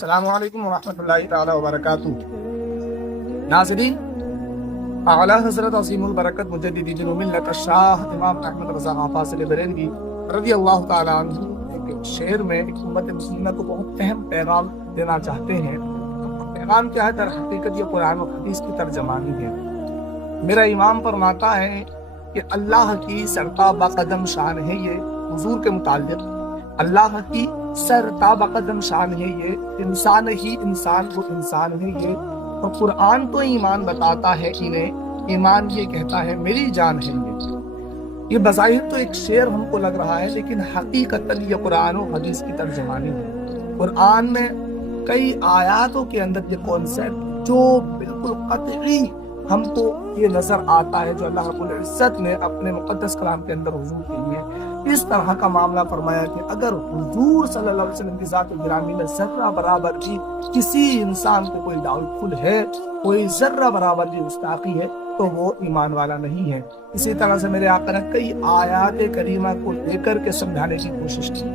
السلام علیکم ورحمۃ اللہ تعالی وبرکاتہ۔ ناظرین، اعلیٰ حضرت عظیم البرکت مجدد دین و ملت الشاہ امام احمد رضا خان فاضل بریلوی رضی اللہ تعالیٰ عنہ ایک شعر میں ایک امت مسلمہ کو بہت اہم پیغام دینا چاہتے ہیں۔ پیغام کیا ہے؟ در حقیقت یہ قرآن و حدیث کی ترجمانی ہے۔ میرا امام فرماتا ہے کہ اللہ کی سرتا بقدم شان ہے یہ حضور کے متعلق، اللہ کی سرتا بقدم شان ہے یہ، انسان ہی انسان وہ انسان ہے یہ، اور قرآن تو ایمان بتاتا ہے انہیں، ایمان یہ کہتا ہے میری جان ہے یہ بظاہر تو ایک شعر ہم کو لگ رہا ہے، لیکن حقیقتاً یہ قرآن و حدیث کی ترجمانی ہے۔ قرآن میں کئی آیاتوں کے اندر یہ کانسیپٹ جو بالکل قطعی ہم کو یہ نظر آتا ہے، جو اللہ رب العزت نے اپنے مقدس کلام کے اندر حضور کے لیے اس طرح کا معاملہ فرمایا کہ اگر حضور صلی اللہ علیہ وسلم کی ذات گرامی میں ذرہ برابر بھی کسی انسان کو کوئی ڈاؤٹ فل ہے، کوئی ذرہ برابر بھی گستاخی ہے، تو وہ ایمان والا نہیں ہے۔ اسی طرح سے میرے آقا نے کئی آیات کریمہ کو لے کر کے سمجھانے کی کوشش کی۔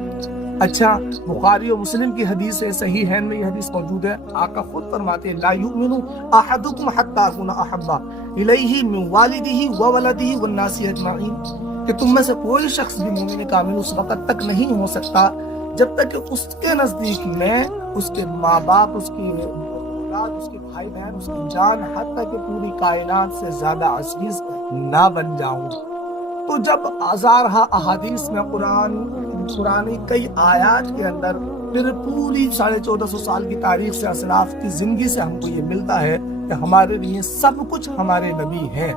اچھا، بخاری و مسلم کی حدیث ہے، صحیحین میں یہ حدیث موجود ہے۔ آقا خود فرماتے ہیں لا یؤمن احدکم حتی اکون احب الیہ من والدہ وولدہ والناس اجمعین، کہ تم میں سے کوئی شخص بھی مومن کامل اس وقت تک نہیں ہو سکتا جب تک کہ اس کے نزدیک میں اس کے ماں باپ، اس کی اولاد، اس کے بھائی بہن، اس کی جان، حتیٰ کہ پوری کائنات سے زیادہ عزیز نہ بن جاؤں۔ تو جب ہزارہ احادیث میں قرآن کئی آیات کے اندر پھر پوری 1450 سال کی تاریخ سے، اسلاف کی زندگی سے ہم کو یہ ملتا ہے کہ ہمارے لیے سب کچھ ہمارے نبی ہیں،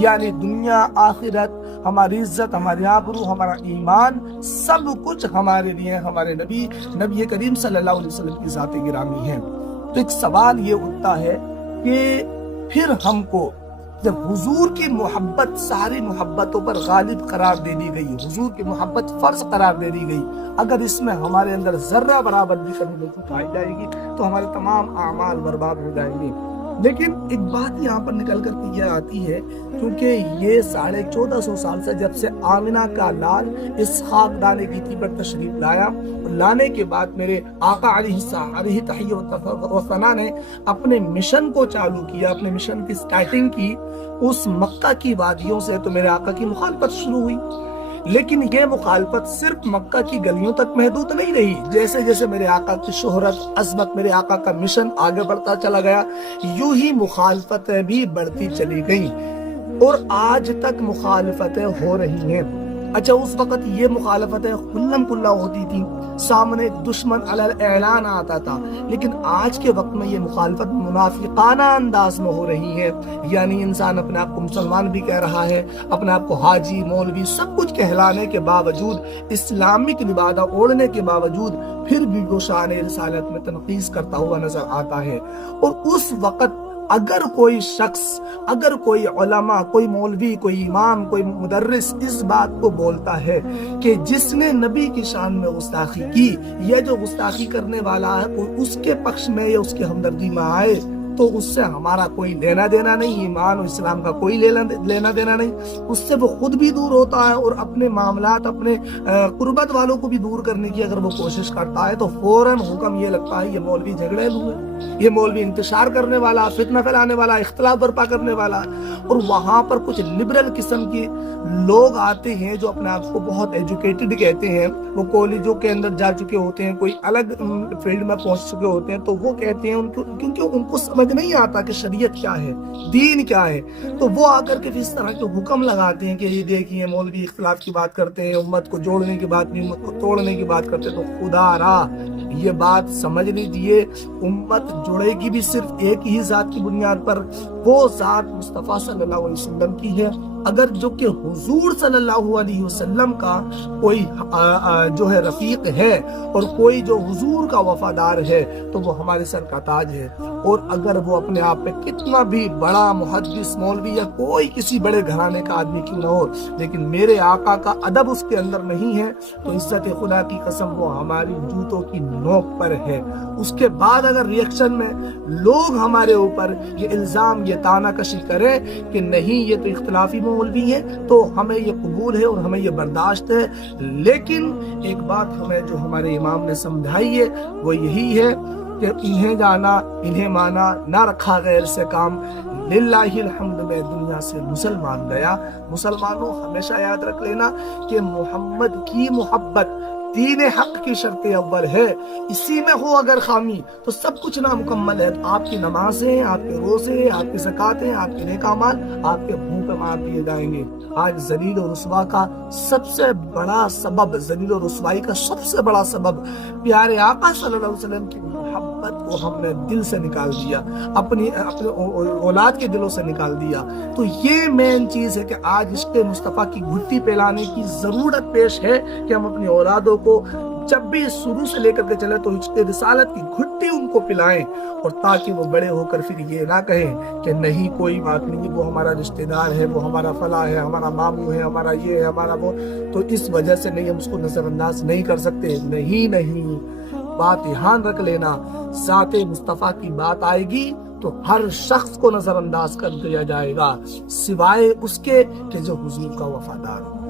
یعنی دنیا آخرت، ہماری عزت، ہماری آبرو، ہمارا ایمان، سب کچھ ہمارے لیے ہمارے نبی کریم صلی اللہ علیہ وسلم کی ذات گرامی ہے۔ تو ایک سوال یہ اٹھتا ہے کہ پھر ہم کو جب حضور کی محبت ساری محبتوں پر غالب قرار دے دی گئی، حضور کی محبت فرض قرار دے دی گئی، اگر اس میں ہمارے اندر ذرہ برابر بھی کمی نہیں پائی جائے گی تو ہمارے تمام اعمال برباد ہو جائیں گے۔ لیکن ایک بات یہاں پر نکل کر کے یہ آتی ہے، کیونکہ یہ 1450 سال سے جب سے آمنہ کا لال اسحاق دانے کی تھی پر تشریف لایا، لانے کے بعد میرے آقا علیہ تحیہ و ثنا نے اپنے مشن کو چالو کیا، اپنے مشن کی سٹارٹنگ کی اس مکہ کی وادیوں سے، تو میرے آقا کی مخالفت شروع ہوئی۔ لیکن یہ مخالفت صرف مکہ کی گلیوں تک محدود نہیں رہی، جیسے جیسے میرے آقا کی شہرت، عظمت، میرے آقا کا مشن آگے بڑھتا چلا گیا، یوں ہی مخالفتیں بھی بڑھتی چلی گئیں اور آج تک مخالفتیں ہو رہی ہیں۔ اچھا، اس وقت یہ مخالفتیں کھلم کھلا ہوتی تھی، سامنے دشمن علی اعلان آتا تھا، لیکن آج کے وقت میں یہ مخالفت منافقانہ انداز میں ہو رہی ہے، یعنی انسان اپنے آپ کو مسلمان بھی کہہ رہا ہے، اپنے آپ کو حاجی، مولوی سب کچھ کہلانے کے باوجود، اسلامک لبادہ اوڑھنے کے باوجود پھر بھی وہ شان رسالت میں تنقیص کرتا ہوا نظر آتا ہے۔ اور اس وقت اگر کوئی شخص، اگر کوئی علماء، کوئی مولوی، کوئی امام، کوئی مدرس اس بات کو بولتا ہے کہ جس نے نبی کی شان میں گستاخی کی، یا جو گستاخی کرنے والا ہے کوئی اس کے پکش میں یا اس کی ہمدردی میں آئے، تو اس سے ہمارا کوئی لینا دینا نہیں، ایمان و اسلام کا کوئی لینا دینا نہیں، اس سے وہ خود بھی دور ہوتا ہے اور اپنے معاملات، اپنے قربت والوں کو بھی دور کرنے کی اگر وہ کوشش کرتا ہے تو فوراً حکم یہ لگتا ہے یہ مولوی جھگڑیلو ہے، یہ مولوی انتشار کرنے والا، فتنہ پھیلانے والا، اختلاف برپا کرنے والا۔ اور وہاں پر کچھ لبرل قسم کے لوگ آتے ہیں جو اپنے آپ کو بہت ایجوکیٹڈ کہتے ہیں، وہ کالجوں کے اندر جا چکے ہوتے ہیں، کوئی الگ فیلڈ میں پہنچ چکے ہوتے ہیں، تو وہ کہتے ہیں کیونکہ ان کو سمجھ نہیں آتا کہ شریعت کیا ہے، دین کیا ہے، تو وہ آ کر کے اس طرح کے حکم لگاتے ہیں کہ یہ دیکھیے مولوی اختلاف کی بات کرتے ہیں، امت کو جوڑنے کی بات نہیں، امت کو توڑنے کی بات کرتے ہیں۔ تو خدا را یہ بات سمجھ لیجئے، امت جڑے گی بھی صرف ایک ہی ذات کی بنیاد پر، وہ ذات مصطفیٰ صلی اللہ علیہ وسلم کی ہے۔ اگر جو کہ حضور صلی اللہ علیہ وسلم کا کوئی جو ہے رفیق ہے اور کوئی جو حضور کا وفادار ہے تو وہ ہمارے سر کا تاج ہے، اور اگر وہ اپنے آپ پہ کتنا بھی بڑا محدث، مولوی یا کوئی کسی بڑے گھرانے کا آدمی کیوں نہ ہو، لیکن میرے آقا کا ادب اس کے اندر نہیں ہے تو عزت خدا کی قسم وہ ہماری جوتوں کی نوک پر ہے۔ اس کے بعد اگر ریئیکشن میں لوگ ہمارے اوپر یہ الزام، یہ تانا کشی کریں کہ نہیں یہ تو اختلافی مولوی ہے، تو ہمیں یہ قبول ہے اور ہمیں یہ برداشت ہے، لیکن ایک بات ہمیں جو ہمارے امام نے سمجھائی ہے وہ یہی ہے کہ انہیں جانا انہیں مانا نہ رکھا غیر سے کام، للہ الحمد میں دنیا سے مسلمان گیا۔ مسلمانوں ہمیشہ یاد رکھ لینا کہ محمد کی محبت دین حق کی شرط اول ہے، اسی میں ہو اگر خامی تو سب کچھ نامکمل ہے۔ تو آپ کی نمازیں، آپ کے روزے، آپ کی زکاتیں، آپ کے نیک اعمال آپ کے منہ پہ مار دیے جائیں گے۔ آج ذلیل و رسوا کا سب سے بڑا سبب، ذلیل و رسوائی کا سب سے بڑا سبب پیارے آقا صلی اللہ علیہ وسلم کی محبت کو ہم نے دل سے نکال دیا، اپنے اولاد کے دلوں سے نکال دیا۔ تو یہ مین چیز ہے کہ آج عشق مصطفیٰ کی گھٹی پلانے کی ضرورت پیش ہے کہ ہم اپنی اولادوں کو جب بھی شروع سے لے کر کے چلے تو عشق رسالت کی گھٹی ان کو پلائیں، اور تاکہ وہ بڑے ہو کر پھر یہ نہ کہیں کہ نہیں کوئی بات نہیں، وہ ہمارا رشتہ دار ہے، وہ ہمارا فلاں ہے، ہمارا ماموں ہے، ہمارا یہ ہے، ہمارا وہ، تو اس وجہ سے نہیں ہم اس کو نظر انداز نہیں کر سکتے۔ نہیں، بات دھیان رکھ لینا، ذات مصطفیٰ کی بات آئے گی تو ہر شخص کو نظر انداز کر دیا جائے گا سوائے اس کے کہ جو حضور کا وفادار ہو۔